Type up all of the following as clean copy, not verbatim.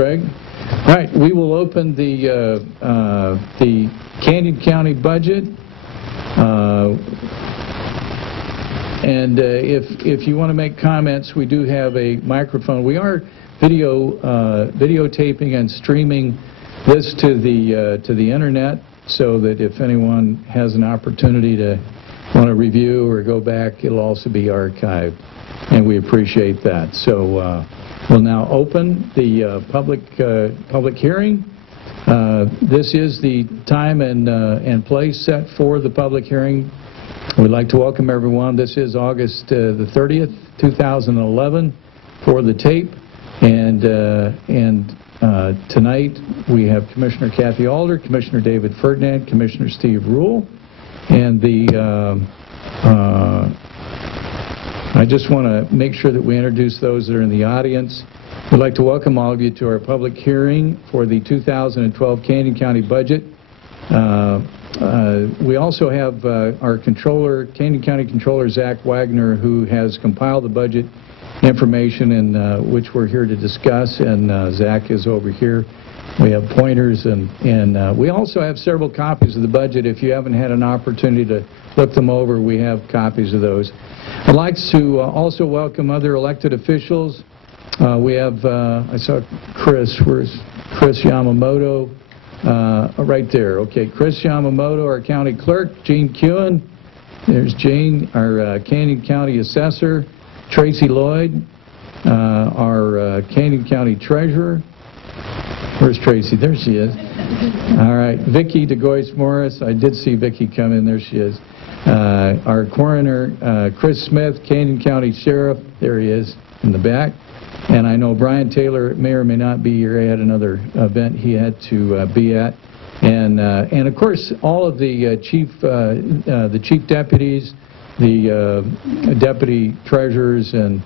Greg. All right, we will open the Canyon County budget. If you want to make comments, we do have a microphone. We are videotaping and streaming this to the internet, so that if anyone has an opportunity to want to review or go back, it'll also be archived, and we appreciate that. So we'll now open the public hearing. This is the time and place set for the public hearing. We'd like to welcome everyone. This is August the 30th, 2011 for the tape. And tonight we have Commissioner Kathy Alder, Commissioner David Ferdinand, Commissioner Steve Rule, and I just want to make sure that we introduce those that are in the audience. We'd like to welcome all of you to our public hearing for the 2012 Canyon County budget. We also have our controller, Canyon County Controller Zach Wagner, who has compiled the budget information, and which we're here to discuss, and Zach is over here. We have pointers, and we also have several copies of the budget. If you haven't had an opportunity to look them over, we have copies of those. I'd like to also welcome other elected officials. We have, I saw Chris, where's Chris Yamamoto? Right there. Okay, Chris Yamamoto, our county clerk. Gene Kewen, there's Gene, our Canyon County assessor. Tracy Lloyd, our Canyon County treasurer. Where's Tracy? There she is. All right, Vicki DeGoyce Morris. I did see Vicki come in. There she is. Our coroner, Chris Smith, Canyon County sheriff. There he is in the back. And I know Brian Taylor may or may not be here. He had another event he had to be at. And of course, all of the chief deputies, the deputy treasurers and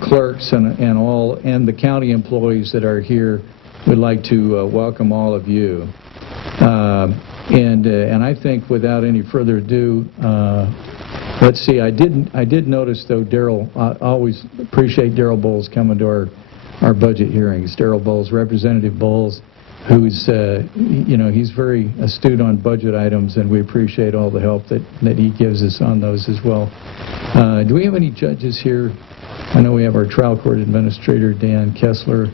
clerks and the county employees that are here. We'd like to welcome all of you. And I think without any further ado, let's see. I did notice though, Darrell. I always appreciate Darrell Bowles coming to our budget hearings. Darrell Bowles, Representative Bowles, who's he's very astute on budget items, and we appreciate all the help that he gives us on those as well. Do we have any judges here? I know we have our trial court administrator, Dan Kessler,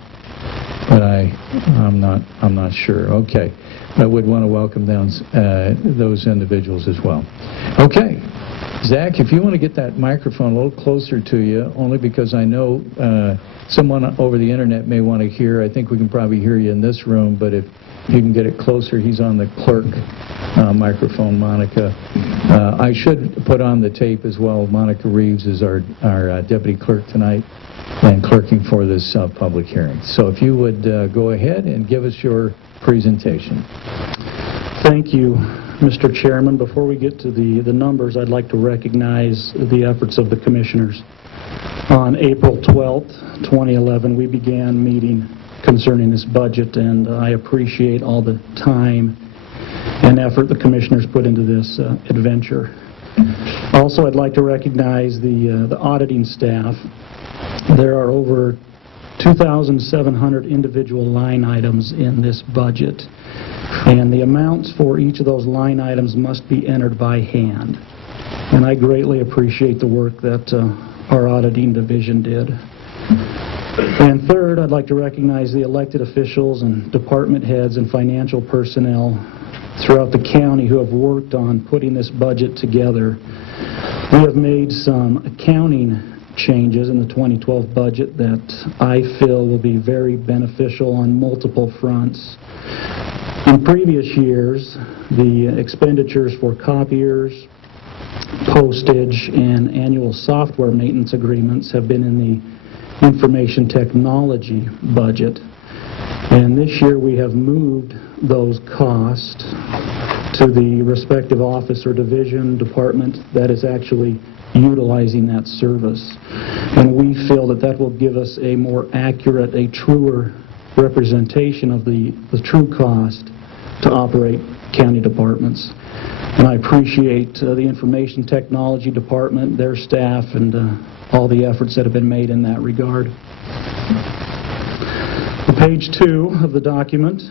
but I'm not sure. Okay, I would want to welcome those individuals as well. Okay. Zach, if you want to get that microphone a little closer to you, only because I know someone over the internet may want to hear. I think we can probably hear you in this room, but if you can get it closer, he's on the clerk microphone, Monica. I should put on the tape as well. Monica Reeves is our deputy clerk tonight and clerking for this public hearing. So if you would go ahead and give us your presentation. Thank you, Mr. Chairman. Before we get to the numbers, I'd like to recognize the efforts of the commissioners. On April 12th, 2011, we began meeting concerning this budget, and I appreciate all the time and effort the commissioners put into this adventure. Also, I'd like to recognize the auditing staff. There are over 2,700 individual line items in this budget, and the amounts for each of those line items must be entered by hand. And I greatly appreciate the work that our auditing division did. And third, I'd like to recognize the elected officials and department heads and financial personnel throughout the county who have worked on putting this budget together. We have made some accounting changes in the 2012 budget that I feel will be very beneficial on multiple fronts. In previous years, the expenditures for copiers, postage, and annual software maintenance agreements have been in the information technology budget. And this year we have moved those costs to the respective office or division, department that is actually utilizing that service. And we feel that that will give us a more accurate, a truer representation of the true cost to operate county departments. And I appreciate the information technology department, their staff, and all the efforts that have been made in that regard. The Page 2 of the document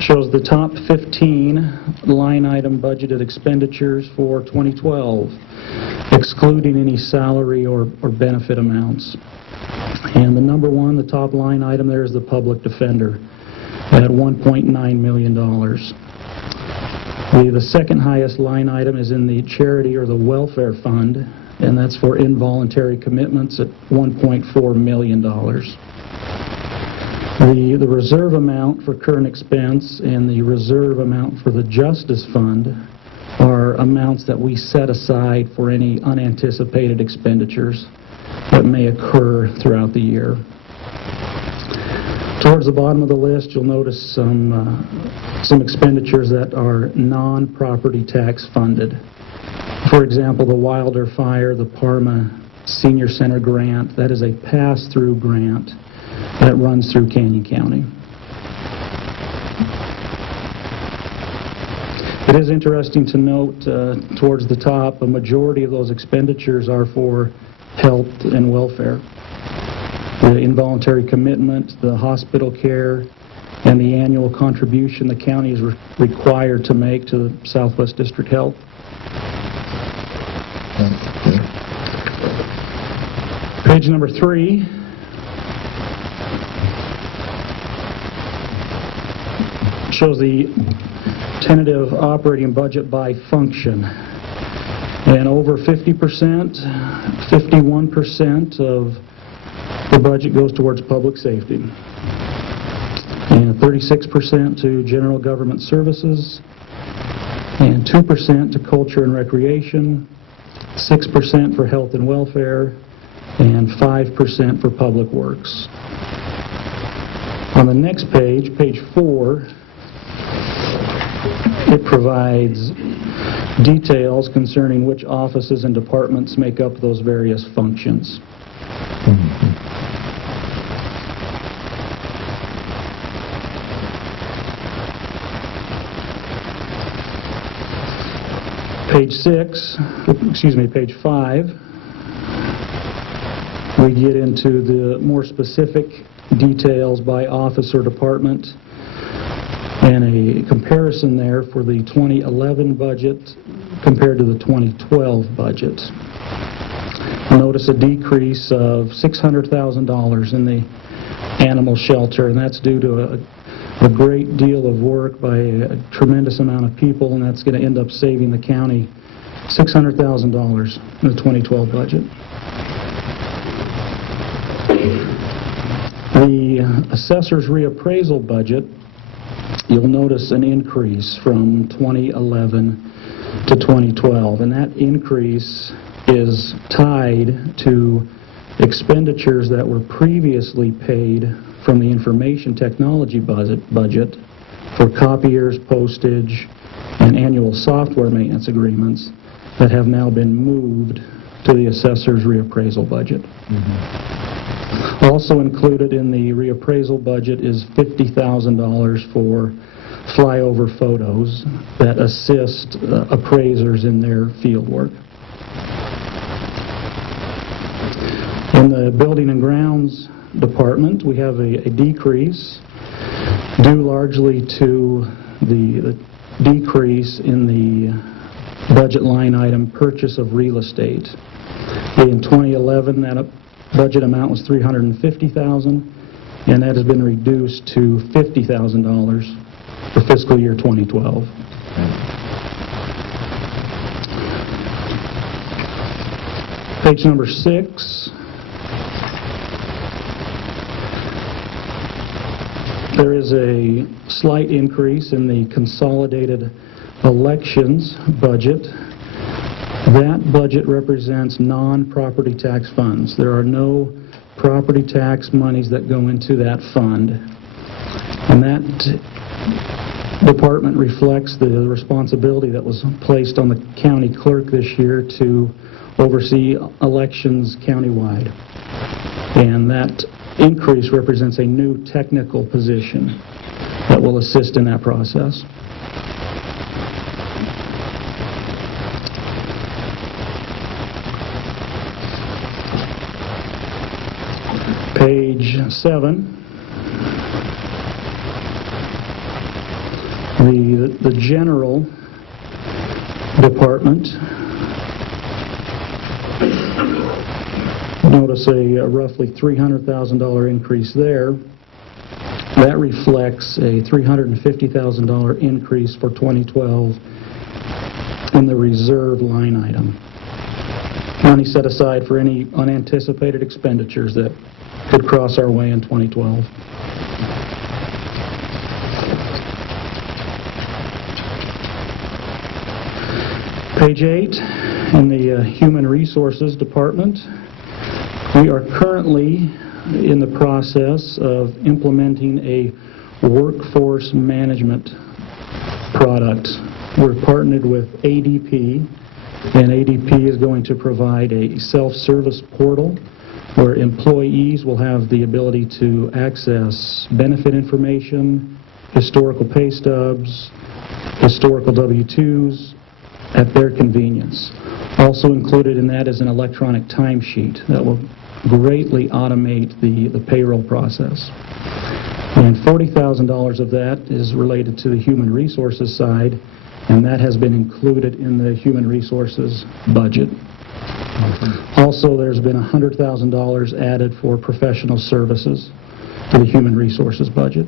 shows the top 15 line item budgeted expenditures for 2012, excluding any salary or benefit amounts. And the number one, the top line item there is the public defender at $1.9 million. The second highest line item is in the charity or the welfare fund, and that's for involuntary commitments at $1.4 million. The reserve amount for current expense and the reserve amount for the justice fund are amounts that we set aside for any unanticipated expenditures that may occur throughout the year. Towards the bottom of the list, you'll notice some expenditures that are non-property tax funded. For example, the Wilder Fire, the Parma Senior Center grant, that is a pass-through grant that runs through Canyon County. It is interesting to note towards the top, a majority of those expenditures are for health and welfare. The involuntary commitment, the hospital care, and the annual contribution the county is required to make to the Southwest District Health. Page number 3 shows the tentative operating budget by function. And over 50%, 51% of the budget goes towards public safety, and 36% to general government services, and 2% to culture and recreation, 6% for health and welfare, and 5% for public works. On the next page, page 4, it provides details concerning which offices and departments make up those various functions. Page 5, we get into the more specific details by office or department and a comparison there for the 2011 budget compared to the 2012 budget. Notice a decrease of $600,000 in the animal shelter, and that's due to a great deal of work by a tremendous amount of people, and that's going to end up saving the county $600,000 in the 2012 budget. The assessor's reappraisal budget, you'll notice an increase from 2011 to 2012, and that increase is tied to expenditures that were previously paid from the information technology budget for copiers, postage, and annual software maintenance agreements that have now been moved to the assessor's reappraisal budget. Also included in the reappraisal budget is $50,000 for flyover photos that assist appraisers in their field work. In the building and grounds department, we have a decrease due largely to the decrease in the budget line item purchase of real estate. In 2011, that budget amount was $350,000, and that has been reduced to $50,000 for fiscal year 2012. Page number 6. There is a slight increase in the consolidated elections budget. That budget represents non-property tax funds. There are no property tax monies that go into that fund. And that department reflects the responsibility that was placed on the county clerk this year to oversee elections countywide. And that increase represents a new technical position that will assist in that process. Page 7, the general department. Notice a roughly $300,000 increase there. That reflects a $350,000 increase for 2012 in the reserve line item. Money set aside for any unanticipated expenditures that could cross our way in 2012. Page 8, in the Human Resources Department, we are currently in the process of implementing a workforce management product. We're partnered with ADP, and ADP is going to provide a self-service portal where employees will have the ability to access benefit information, historical pay stubs, historical W-2s at their convenience. Also included in that is an electronic timesheet that will greatly automate the payroll process. And $40,000 of that is related to the human resources side, and that has been included in the human resources budget. Also, there's been $100,000 added for professional services to the human resources budget.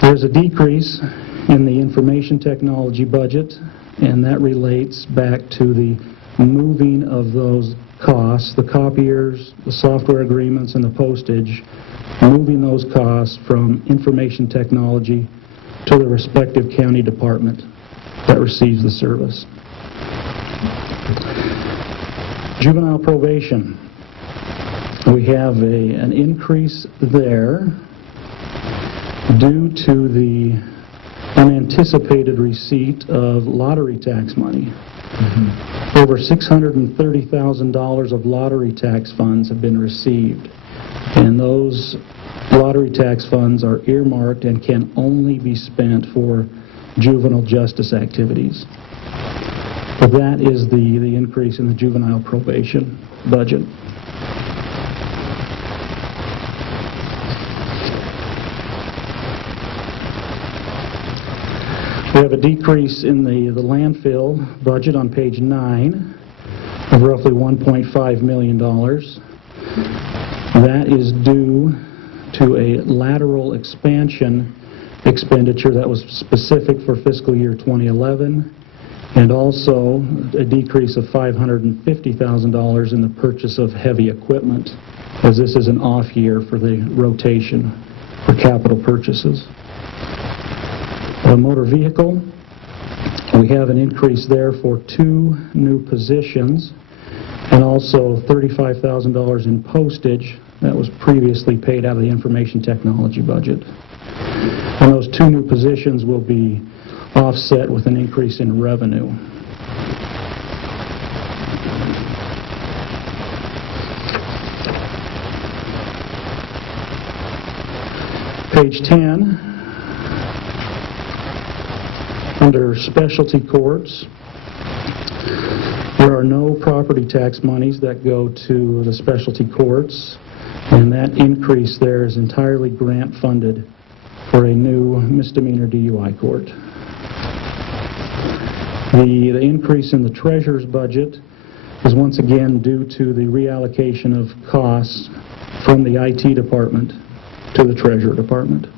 There's a decrease in the information technology budget, and that relates back to the moving of those costs, the copiers, the software agreements, and the postage, moving those costs from information technology to the respective county department that receives the service. Juvenile probation. We have an increase there due to the unanticipated receipt of lottery tax money. Over $630,000 of lottery tax funds have been received, and those lottery tax funds are earmarked and can only be spent for juvenile justice activities. So that is the increase in the juvenile probation budget. We have a decrease in the landfill budget on page 9 of roughly $1.5 million. That is due to a lateral expansion expenditure that was specific for fiscal year 2011, and also a decrease of $550,000 in the purchase of heavy equipment, as this is an off year for the rotation for capital purchases. A motor vehicle, we have an increase there for 2 new positions, and also $35,000 in postage that was previously paid out of the information technology budget. And those 2 new positions will be offset with an increase in revenue. Page 10, under specialty courts, there are no property tax monies that go to the specialty courts, and that increase there is entirely grant funded for a new misdemeanor DUI court. The increase in the treasurer's budget is once again due to the reallocation of costs from the IT department to the treasurer department.